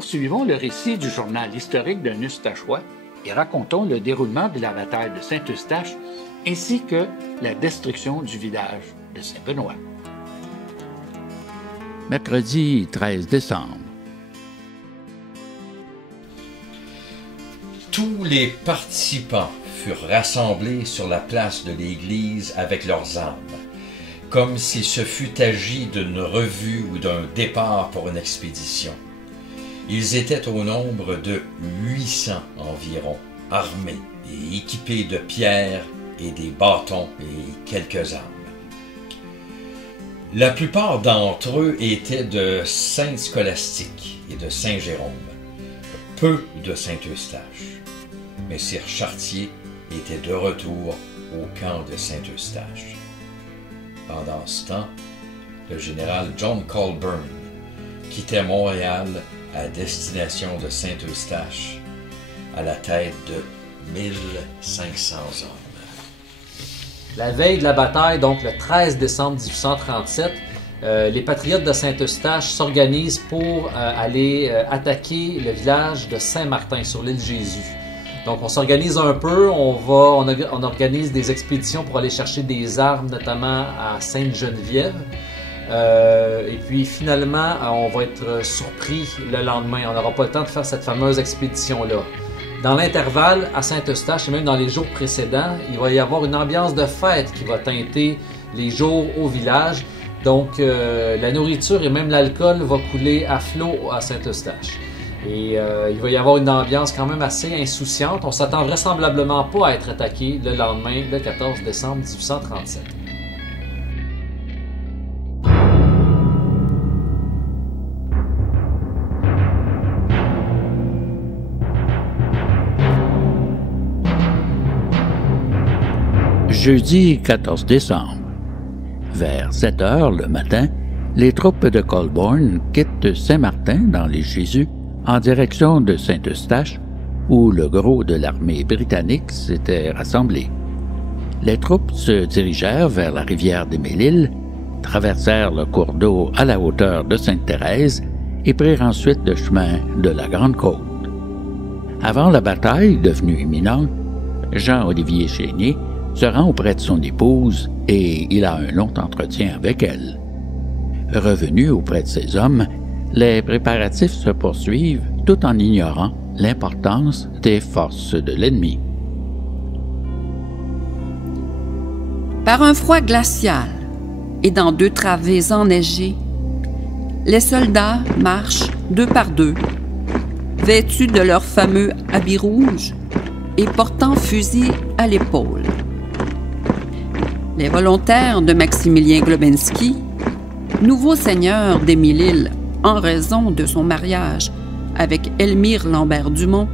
poursuivons le récit du journal historique d'un Eustachois et racontons le déroulement de la bataille de Saint-Eustache ainsi que la destruction du village de Saint-Benoît. Mercredi 13 décembre. Tous les participants furent rassemblés sur la place de l'église avec leurs armes, comme s'il se fût agi d'une revue ou d'un départ pour une expédition. Ils étaient au nombre de 800 environ, armés et équipés de pierres et des bâtons et quelques armes. La plupart d'entre eux étaient de Sainte-Scolastique et de Saint-Jérôme, peu de Saint-Eustache. Messire Chartier était de retour au camp de Saint-Eustache. Pendant ce temps, le général John Colborne quittait Montréal à destination de Saint-Eustache à la tête de 1500 hommes. La veille de la bataille, donc le 13 décembre 1837, les patriotes de Saint-Eustache s'organisent pour aller attaquer le village de Saint-Martin sur l'île Jésus. Donc on s'organise un peu, on organise des expéditions pour aller chercher des armes, notamment à Sainte-Geneviève. Et puis finalement, on va être surpris le lendemain. On n'aura pas le temps de faire cette fameuse expédition-là. Dans l'intervalle, à Saint-Eustache et même dans les jours précédents, il va y avoir une ambiance de fête qui va teinter les jours au village. Donc la nourriture et même l'alcool va couler à flot à Saint-Eustache. Et il va y avoir une ambiance quand même assez insouciante. On s'attend vraisemblablement pas à être attaqué le lendemain, le 14 décembre 1837. Jeudi 14 décembre. Vers 7 heures le matin, les troupes de Colborne quittent Saint-Martin dans les Jésus en direction de Saint-Eustache, où le gros de l'armée britannique s'était rassemblé. Les troupes se dirigèrent vers la rivière des Mille-Îles, traversèrent le cours d'eau à la hauteur de Sainte-Thérèse et prirent ensuite le chemin de la Grande-Côte. Avant la bataille devenue imminente, Jean-Olivier Chénier se rend auprès de son épouse et il a un long entretien avec elle. Revenu auprès de ses hommes, les préparatifs se poursuivent tout en ignorant l'importance des forces de l'ennemi. Par un froid glacial et dans 2 travées enneigées, les soldats marchent 2 par 2, vêtus de leur fameux habit rouge et portant fusil à l'épaule. Les volontaires de Maximilien Globensky, nouveau seigneur des Mille-Îles en raison de son mariage avec Elmire Lambert-Dumont,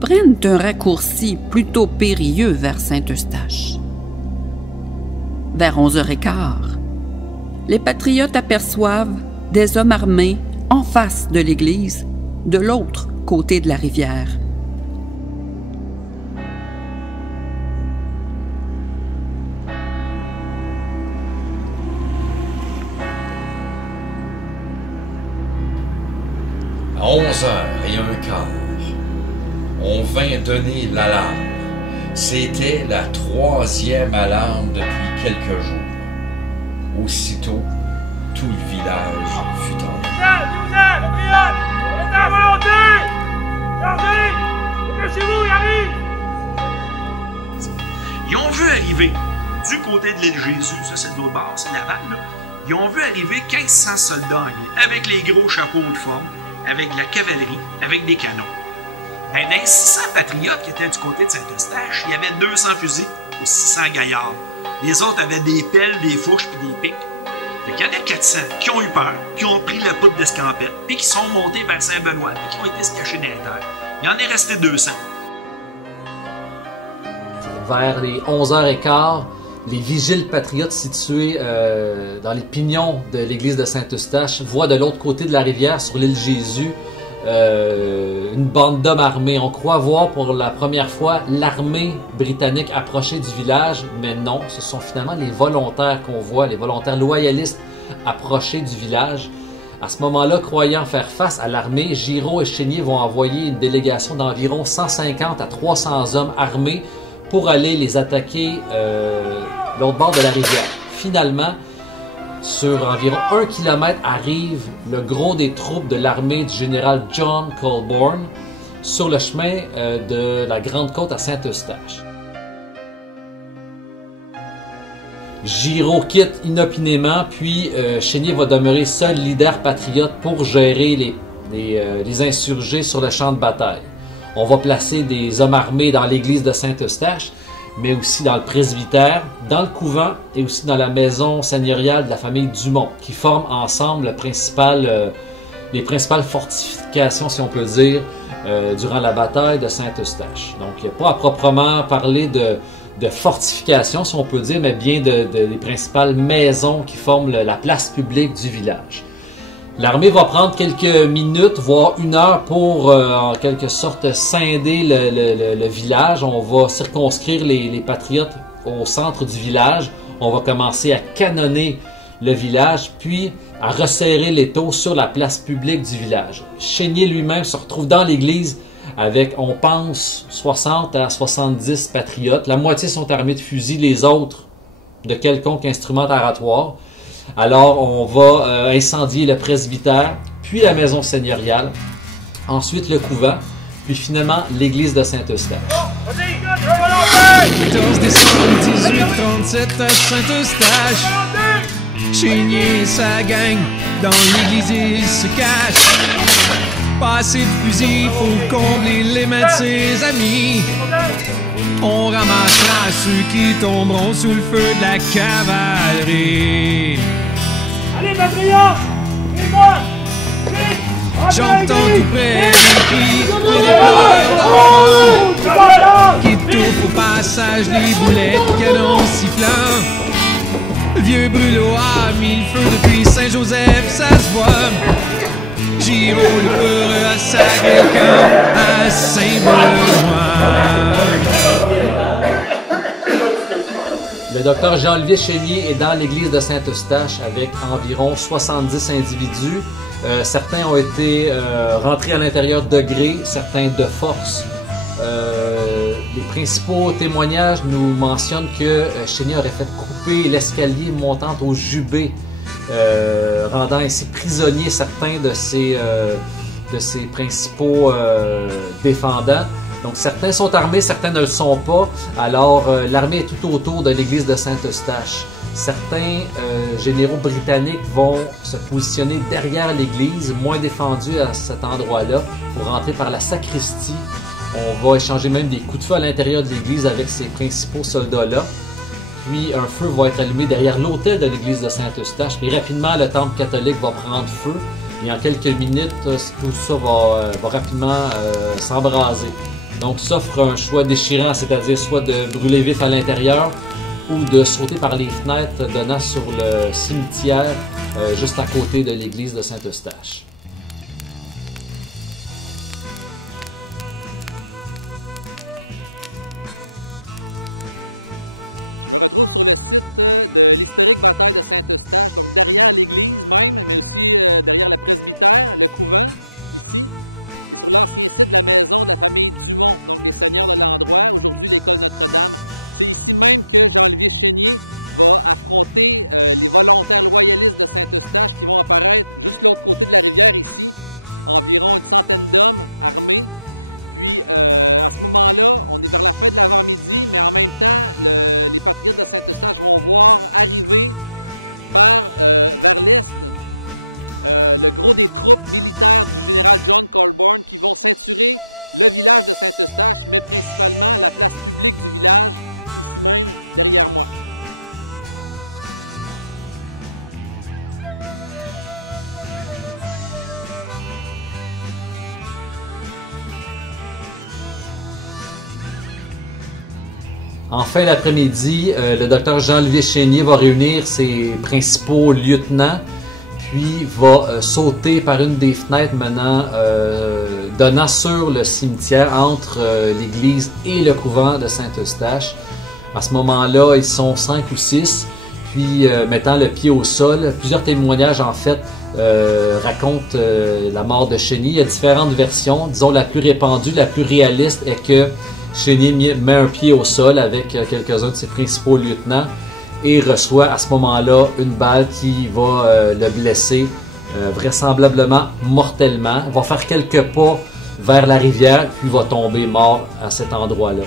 prennent un raccourci plutôt périlleux vers Saint-Eustache. Vers 11h15, les patriotes aperçoivent des hommes armés en face de l'église, de l'autre côté de la rivière. À 11h15, on vint donner l'alarme. C'était la 3e alarme depuis quelques jours. Aussitôt, tout le village fut en Ils ont vu arriver, du côté de l'île Jésus, ça c'est de l'autre bord, c'est Laval, là. Ils ont vu arriver 1500 soldats anglais, avec les gros chapeaux de forme, avec de la cavalerie, avec des canons. Ben, dans les 600 patriotes qui étaient du côté de Saint-Eustache, il y avait 200 fusils aux 600 gaillards. Les autres avaient des pelles, des fourches puis des pics. Fait qu'il y en a 400 qui ont eu peur, qui ont pris la poudre d'escampette, puis qui sont montés vers Saint-Benoît, puis qui ont été se cacher dans les terres. Il en est resté 200. Vers les 11h15, les vigiles patriotes situés dans les pignons de l'église de Saint-Eustache voient de l'autre côté de la rivière, sur l'île Jésus, une bande d'hommes armés. On croit voir pour la première fois l'armée britannique approcher du village, mais non, ce sont finalement les volontaires qu'on voit, les volontaires loyalistes approcher du village. À ce moment-là, croyant faire face à l'armée, Giraud et Chénier vont envoyer une délégation d'environ 150 à 300 hommes armés pour aller les attaquer l'autre bord de la rivière. Finalement, sur environ 1 km arrive le gros des troupes de l'armée du général John Colborne sur le chemin de la Grande Côte à Saint-Eustache. Giraud quitte inopinément, puis Chénier va demeurer seul leader patriote pour gérer les insurgés sur le champ de bataille. On va placer des hommes armés dans l'église de Saint-Eustache, mais aussi dans le presbytère, dans le couvent et aussi dans la maison seigneuriale de la famille Dumont, qui forment ensemble les principales fortifications, si on peut dire, durant la bataille de Saint-Eustache. Donc, il n'y a pas à proprement parler de fortifications, si on peut dire, mais bien des principales maisons qui forment la place publique du village. L'armée va prendre quelques minutes, voire 1 heure pour, en quelque sorte, scinder le village. On va circonscrire les patriotes au centre du village. On va commencer à canonner le village, puis à resserrer l'étau sur la place publique du village. Chénier lui-même se retrouve dans l'église avec, on pense, 60 à 70 patriotes. La moitié sont armés de fusils, les autres de quelconque instrument oratoire. Alors, on va incendier le presbytère, puis la maison seigneuriale, ensuite le couvent, puis finalement l'église de Saint-Eustache. 14 décembre 1837 à Saint-Eustache, Chénier et sa gang dans l'église ils se cachent. Pas assez de fusils, faut combler les mains de ses amis. On ramassera ceux qui tomberont sous le feu de la cavalerie. Allez, patriotes! J'entends tout près les cris, les déploieurs d'or qui touffent au passage les boulets de canon sifflant. Le vieux brûlot a mis le feu depuis Saint-Joseph, ça se voit. Giraud le peureux à Sacré-Cœur, à Saint-Benoît. Le docteur Jean-Olivier Chénier est dans l'église de Saint-Eustache avec environ 70 individus. Certains ont été rentrés à l'intérieur de gré, certains de force. Les principaux témoignages nous mentionnent que Chénier aurait fait couper l'escalier montant au jubé, rendant ainsi prisonniers certains de ses principaux défendants. Donc certains sont armés, certains ne le sont pas. Alors l'armée est tout autour de l'église de Saint-Eustache. Certains généraux britanniques vont se positionner derrière l'église, moins défendus à cet endroit-là, pour rentrer par la sacristie. On va échanger même des coups de feu à l'intérieur de l'église avec ces principaux soldats-là. Puis un feu va être allumé derrière l'autel de l'église de Saint-Eustache. Puis rapidement, le temple catholique va prendre feu. Et en quelques minutes, tout ça va rapidement s'embraser. Donc s'offre un choix déchirant, c'est-à-dire soit de brûler vif à l'intérieur ou de sauter par les fenêtres donnant sur le cimetière juste à côté de l'église de Saint-Eustache. En fin d'après-midi, le docteur Jean-Olivier Chénier va réunir ses principaux lieutenants, puis va sauter par une des fenêtres donnant sur le cimetière entre l'église et le couvent de Saint-Eustache. À ce moment-là, ils sont 5 ou 6, puis mettant le pied au sol. Plusieurs témoignages en fait raconte la mort de Chénier. Il y a différentes versions. Disons, la plus répandue, la plus réaliste est que Chénier met un pied au sol avec quelques-uns de ses principaux lieutenants et reçoit à ce moment-là une balle qui va le blesser vraisemblablement mortellement. Il va faire quelques pas vers la rivière puis va tomber mort à cet endroit-là.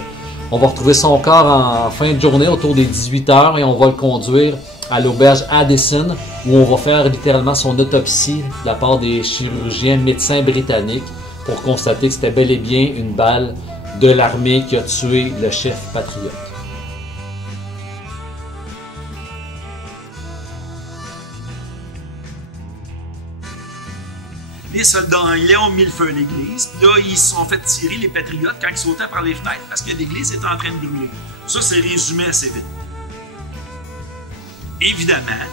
On va retrouver son corps en fin de journée autour des 18 heures et on va le conduire à l'auberge Addison où on va faire littéralement son autopsie de la part des chirurgiens médecins britanniques pour constater que c'était bel et bien une balle de l'armée qui a tué le chef patriote. Les soldats anglais ont mis le feu à l'église. Là, ils se sont fait tirer, les patriotes, quand ils sautaient par les fenêtres parce que l'église était en train de brûler. Ça, c'est résumé assez vite. Évidemment,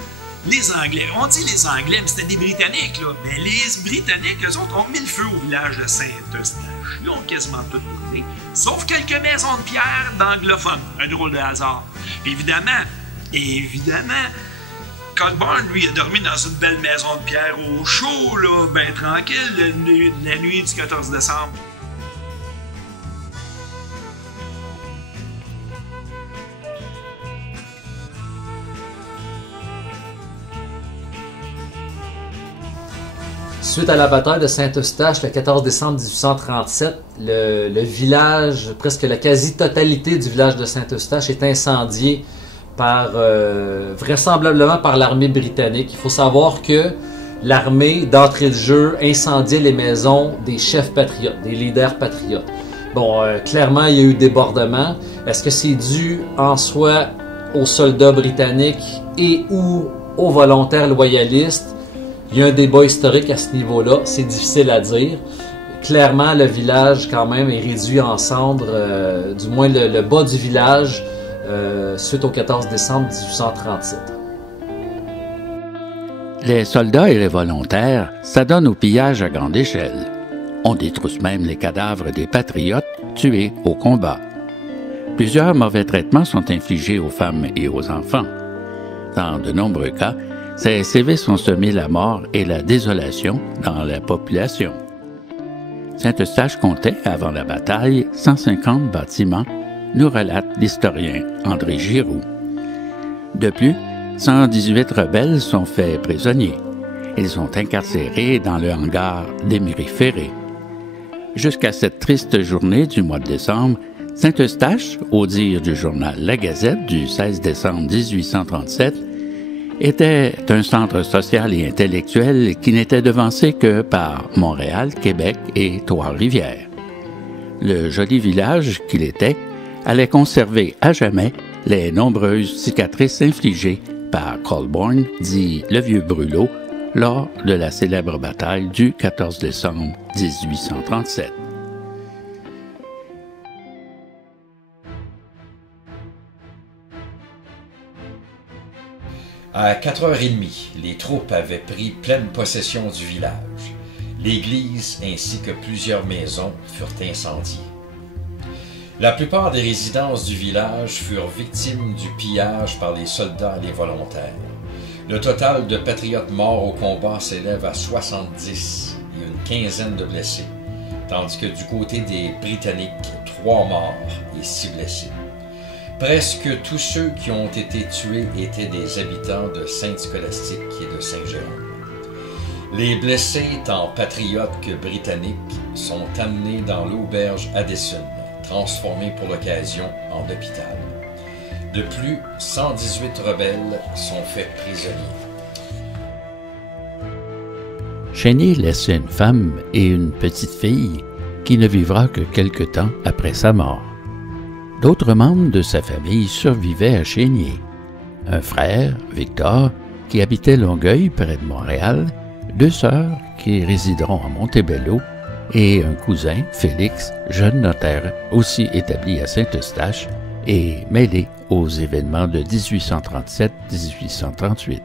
les Anglais, on dit les Anglais, mais c'était des Britanniques, là. Mais les Britanniques, eux autres, ont mis le feu au village de Saint-Eustache. Ils ont quasiment tout brûlé, sauf quelques maisons de pierre d'anglophones. Un drôle de hasard. Puis évidemment, Colborne, lui, a dormi dans une belle maison de pierre au chaud, là, ben tranquille, la nuit du 14 décembre. Suite à la bataille de Saint-Eustache, le 14 décembre 1837, le village, presque la quasi-totalité du village de Saint-Eustache est incendié par, vraisemblablement par l'armée britannique. Il faut savoir que l'armée, d'entrée de jeu, incendiait les maisons des chefs patriotes, des leaders patriotes. Bon, clairement, il y a eu débordement. Est-ce que c'est dû en soi aux soldats britanniques et ou aux volontaires loyalistes? Il y a un débat historique à ce niveau-là, c'est difficile à dire. Clairement, le village, quand même, est réduit en cendres, du moins le bas du village, suite au 14 décembre 1837. Les soldats et les volontaires s'adonnent au pillage à grande échelle. On détrousse même les cadavres des patriotes tués au combat. Plusieurs mauvais traitements sont infligés aux femmes et aux enfants. Dans de nombreux cas, ces sévices ont semé la mort et la désolation dans la population. Saint-Eustache comptait, avant la bataille, 150 bâtiments, nous relate l'historien André Giroux. De plus, 118 rebelles sont faits prisonniers. Ils sont incarcérés dans le hangar d'Émery-Ferré. Jusqu'à cette triste journée du mois de décembre, Saint-Eustache, au dire du journal La Gazette du 16 décembre 1837, était un centre social et intellectuel qui n'était devancé que par Montréal, Québec et Trois-Rivières. Le joli village qu'il était allait conserver à jamais les nombreuses cicatrices infligées par Colborne, dit le vieux brûlot, lors de la célèbre bataille du 14 décembre 1837. À 4h30, les troupes avaient pris pleine possession du village. L'église ainsi que plusieurs maisons furent incendiées. La plupart des résidences du village furent victimes du pillage par les soldats et les volontaires. Le total de patriotes morts au combat s'élève à 70 et une quinzaine de blessés, tandis que du côté des Britanniques, 3 morts et 6 blessés. Presque tous ceux qui ont été tués étaient des habitants de Sainte-Scolastique et de Saint-Jérôme. Les blessés, tant patriotes que britanniques, sont amenés dans l'auberge Addison, transformée pour l'occasion en hôpital. De plus, 118 rebelles sont faits prisonniers. Chénier laissait une femme et une petite fille qui ne vivra que quelque temps après sa mort. D'autres membres de sa famille survivaient à Chénier. Un frère, Victor, qui habitait Longueuil, près de Montréal, 2 sœurs qui résideront à Montebello et un cousin, Félix, jeune notaire, aussi établi à Saint-Eustache et mêlé aux événements de 1837-1838.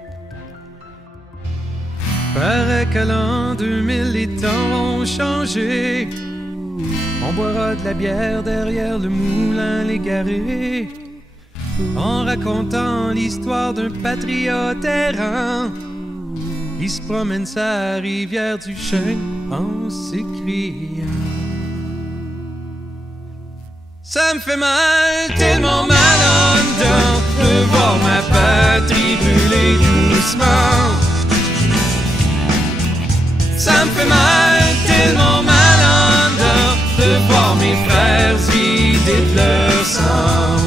Paraît qu'à l'an 2000, les temps ont changé. On boira de la bière derrière le moulin Légaré, en racontant l'histoire d'un patriote errant. qui se promène sa rivière du chêne en s'écriant. Ça me fait mal, tellement mal en dedans, de voir ma patrie brûler doucement. Ça me fait mal, tellement mal en dedans, de voir mes frères vider de leur sang.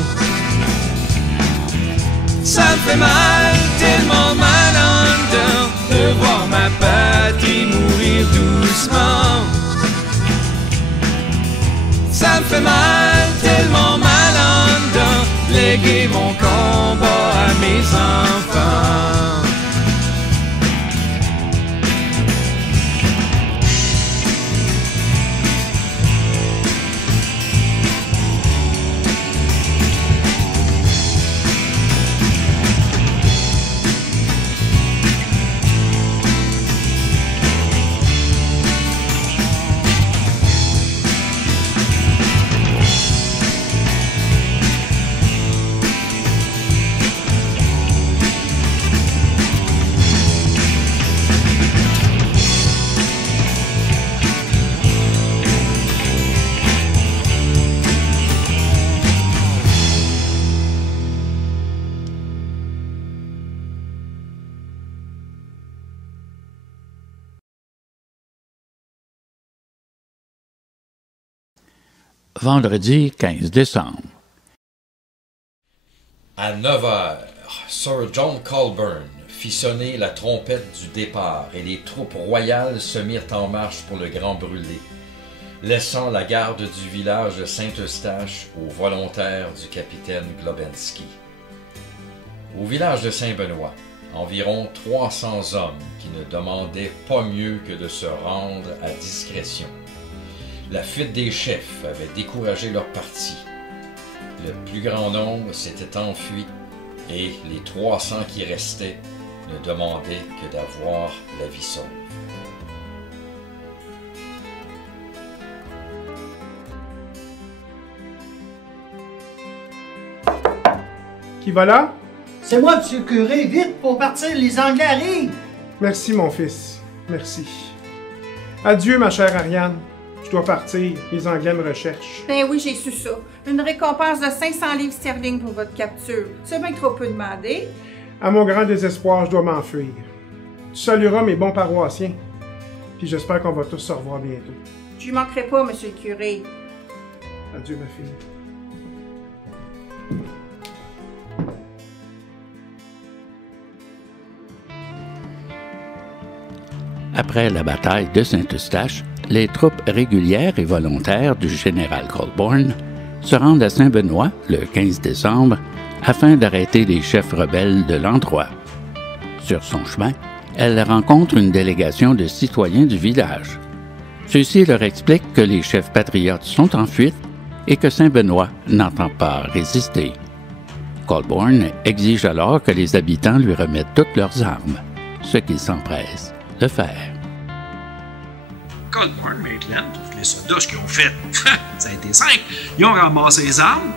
Ça me fait mal, tellement mal en dedans, de voir ma patrie mourir doucement. Ça me fait mal, tellement mal en dedans, léguer mon combat à mes enfants. Vendredi 15 décembre. À 9 heures, Sir John Colborne fit sonner la trompette du départ et les troupes royales se mirent en marche pour le grand brûlé, laissant la garde du village de Saint-Eustache aux volontaires du capitaine Globensky. Au village de Saint-Benoît, environ 300 hommes qui ne demandaient pas mieux que de se rendre à discrétion. La fuite des chefs avait découragé leur parti. Le plus grand nombre s'était enfui et les 300 qui restaient ne demandaient que d'avoir la vie sauve. Qui va là? C'est moi, monsieur le curé, vite pour partir, les Anglais arrivent! Merci, mon fils, merci. Adieu, ma chère Ariane. Je dois partir, les Anglais me recherchent. Ben oui, j'ai su ça. Une récompense de 500 livres sterling pour votre capture. C'est bien trop peu demandé. À mon grand désespoir, je dois m'enfuir. Tu salueras mes bons paroissiens. Puis j'espère qu'on va tous se revoir bientôt. Je lui manquerai pas, monsieur le curé. Adieu, ma fille. Après la bataille de Saint-Eustache, les troupes régulières et volontaires du général Colborne se rendent à Saint-Benoît le 15 décembre afin d'arrêter les chefs rebelles de l'endroit. Sur son chemin, elle rencontre une délégation de citoyens du village. Ceux-ci leur expliquent que les chefs patriotes sont en fuite et que Saint-Benoît n'entend pas résister. Colborne exige alors que les habitants lui remettent toutes leurs armes, ce qu'ils s'empressent de faire. Colborne, Maitland, les soldats, ce qu'ils ont fait, ça a été simple. Ils ont ramassé les armes,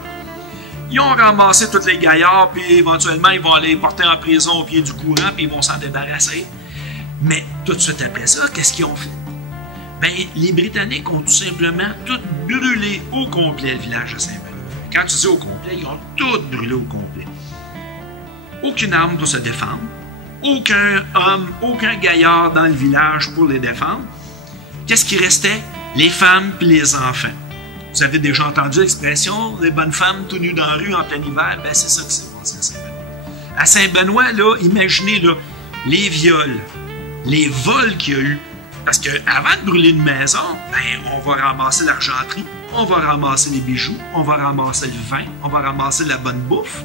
ils ont ramassé tous les gaillards, puis éventuellement, ils vont aller porter en prison au pied du courant, puis ils vont s'en débarrasser. Mais tout de suite après ça, qu'est-ce qu'ils ont fait? Ben, les Britanniques ont tout simplement tout brûlé au complet, le village de Saint-Benoît. Quand tu dis au complet, ils ont tout brûlé au complet. Aucune arme pour se défendre, aucun homme, aucun gaillard dans le village pour les défendre. Qu'est-ce qui restait? Les femmes puis les enfants. Vous avez déjà entendu l'expression « les bonnes femmes tout nues dans la rue en plein hiver », ben c'est ça qui s'est passé à Saint-Benoît. À Saint-Benoît, là, imaginez là, les viols, les vols qu'il y a eu. Parce qu'avant de brûler une maison, ben, on va ramasser l'argenterie, on va ramasser les bijoux, on va ramasser le vin, on va ramasser la bonne bouffe.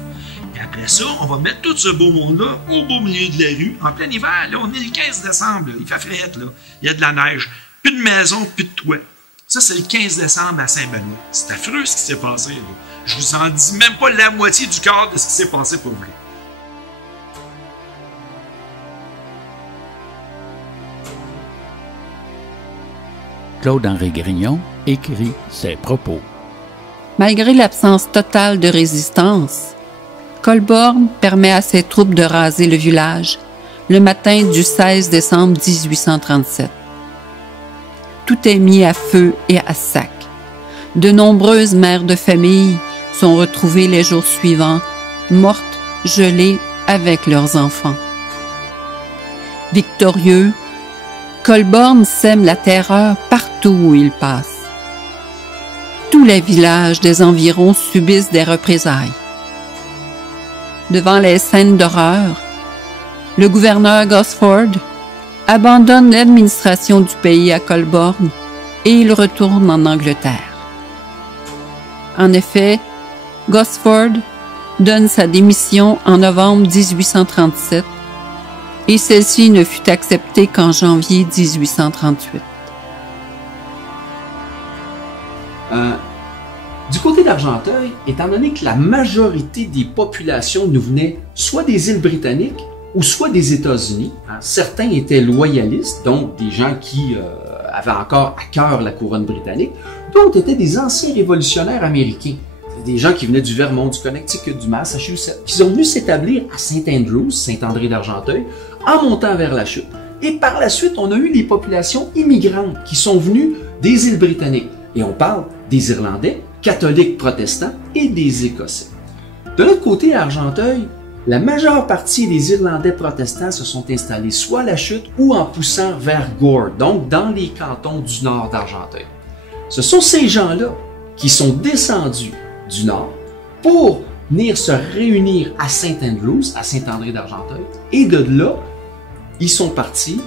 Et après ça, on va mettre tout ce beau monde-là au beau milieu de la rue, en plein hiver. Là, on est le 15 décembre, là, il fait frais, là. Il y a de la neige. Plus de maison, plus de toit. Ça, c'est le 15 décembre à Saint-Benoît. C'est affreux ce qui s'est passé. Là. Je vous en dis même pas la moitié du quart de ce qui s'est passé pour vrai. Claude-Henri Grignon écrit ses propos. Malgré l'absence totale de résistance, Colborne permet à ses troupes de raser le village, le matin du 16 décembre 1837. Tout est mis à feu et à sac. De nombreuses mères de famille sont retrouvées les jours suivants, mortes, gelées avec leurs enfants. Victorieux, Colborne sème la terreur partout où il passe. Tous les villages des environs subissent des représailles. Devant les scènes d'horreur, le gouverneur Gosford abandonne l'administration du pays à Colborne et il retourne en Angleterre. En effet, Gosford donne sa démission en novembre 1837 et celle-ci ne fut acceptée qu'en janvier 1838. Du côté d'Argenteuil, étant donné que la majorité des populations nous venaient soit des îles britanniques ou soit des États-Unis, certains étaient loyalistes, donc des gens qui avaient encore à cœur la couronne britannique, d'autres étaient des anciens révolutionnaires américains, des gens qui venaient du Vermont, du Connecticut, du Massachusetts, qui sont venus s'établir à St. Andrews, Saint-André d'Argenteuil, en montant vers la chute. Et par la suite, on a eu les populations immigrantes qui sont venues des îles britanniques. Et on parle des Irlandais, catholiques protestants et des Écossais. De l'autre côté, à Argenteuil, la majeure partie des Irlandais protestants se sont installés soit à la chute ou en poussant vers Gore, donc dans les cantons du nord d'Argenteuil. Ce sont ces gens-là qui sont descendus du nord pour venir se réunir à St. Andrews, à Saint-André d'Argenteuil, et de là, ils sont partis,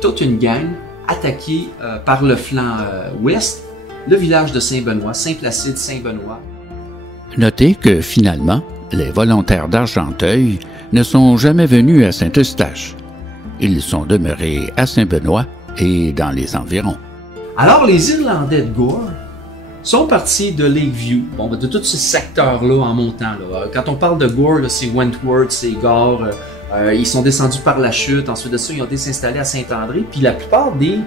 toute une gang, attaquer par le flanc ouest, le village de Saint-Benoît, Saint-Placide, Saint-Benoît. Notez que finalement, les volontaires d'Argenteuil ne sont jamais venus à Saint-Eustache. Ils sont demeurés à Saint-Benoît et dans les environs. Alors, les Irlandais de Gore sont partis de Lakeview, de tout ce secteur-là en montant. Là. Quand on parle de Gore, c'est Wentworth, c'est Gore. Ils sont descendus par la chute. Ensuite de ça, ils ont été s'installer à Saint-André. Puis la plupart des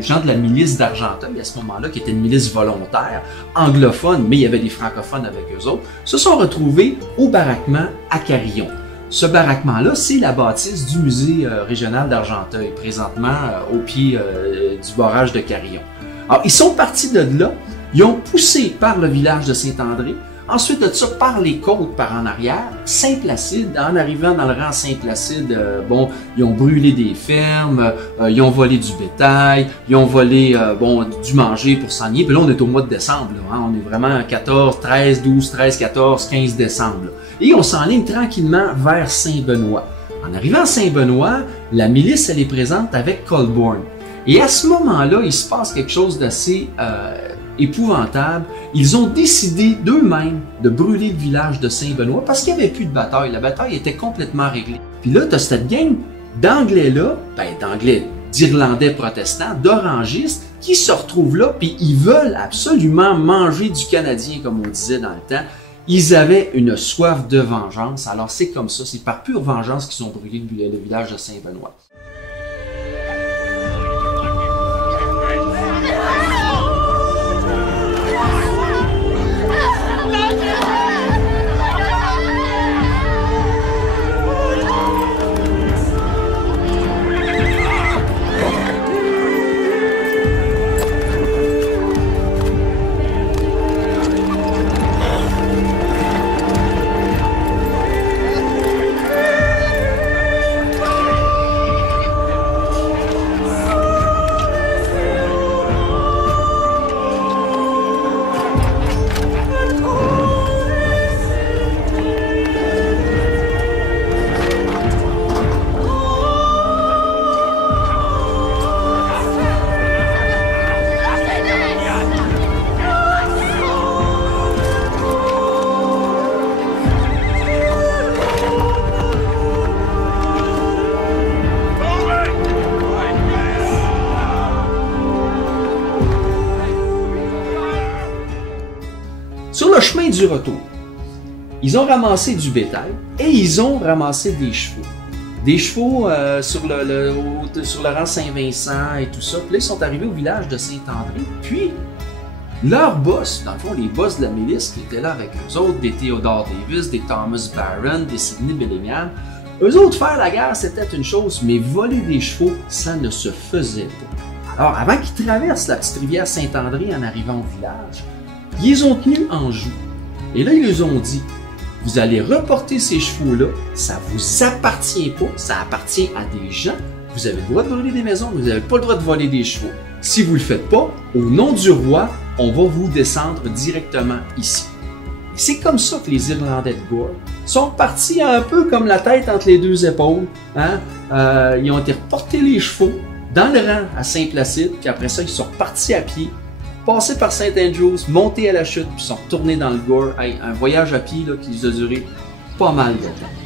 gens de la milice d'Argenteuil, à ce moment-là, qui était une milice volontaire, anglophone, mais il y avait des francophones avec eux autres, se sont retrouvés au baraquement à Carillon. Ce baraquement-là, c'est la bâtisse du musée régional d'Argenteuil, présentement au pied du barrage de Carillon. Alors, ils sont partis de là. Ils ont poussé par le village de Saint-André, ensuite de ça par les côtes par en arrière, Saint-Placide, en arrivant dans le rang Saint-Placide, ils ont brûlé des fermes, ils ont volé du bétail, ils ont volé du manger pour s'ennuyer. Puis là, on est au mois de décembre, là, on est vraiment 14, 13, 12, 13, 14, 15 décembre. Là. Et on s'enligne tranquillement vers Saint-Benoît. En arrivant à Saint-Benoît, la milice, elle est présente avec Colborne. Et à ce moment-là, il se passe quelque chose d'assez épouvantable. Ils ont décidé d'eux-mêmes de brûler le village de Saint-Benoît parce qu'il n'y avait plus de bataille. La bataille était complètement réglée. Puis là, tu as cette gang d'Anglais-là, d'Irlandais protestants, d'orangistes, qui se retrouvent là, puis ils veulent absolument manger du Canadien, comme on disait dans le temps. Ils avaient une soif de vengeance. Alors c'est comme ça, c'est par pure vengeance qu'ils ont brûlé le village de Saint-Benoît. Sur le chemin du retour, ils ont ramassé du bétail et ils ont ramassé des chevaux. Des chevaux sur le rang Saint-Vincent et tout ça. Puis là, ils sont arrivés au village de Saint-André. Puis, leurs boss, dans le fond, les boss de la milice qui étaient là avec eux autres, des Theodore Davis, des Thomas Barron, des Sidney Bellingham, Eux autres, faire la guerre, c'était une chose, mais voler des chevaux, ça ne se faisait pas. Alors, avant qu'ils traversent la petite rivière Saint-André en arrivant au village, ils les ont tenus en joue. Et là, ils leur ont dit, vous allez reporter ces chevaux-là, ça vous appartient pas, ça appartient à des gens. Vous avez le droit de voler des maisons, mais vous n'avez pas le droit de voler des chevaux. Si vous ne le faites pas, au nom du roi, on va vous descendre directement ici. Et c'est comme ça que les Irlandais de Gore sont partis un peu comme la tête entre les deux épaules. Hein? Ils ont été reporter les chevaux dans le rang à Saint-Placide, puis après ça, ils sont repartis à pied, passés par Saint-Andrews, montés à la chute, puis sont retournés dans le Gore. Hey, un voyage à pied là, qui les a duré pas mal de temps.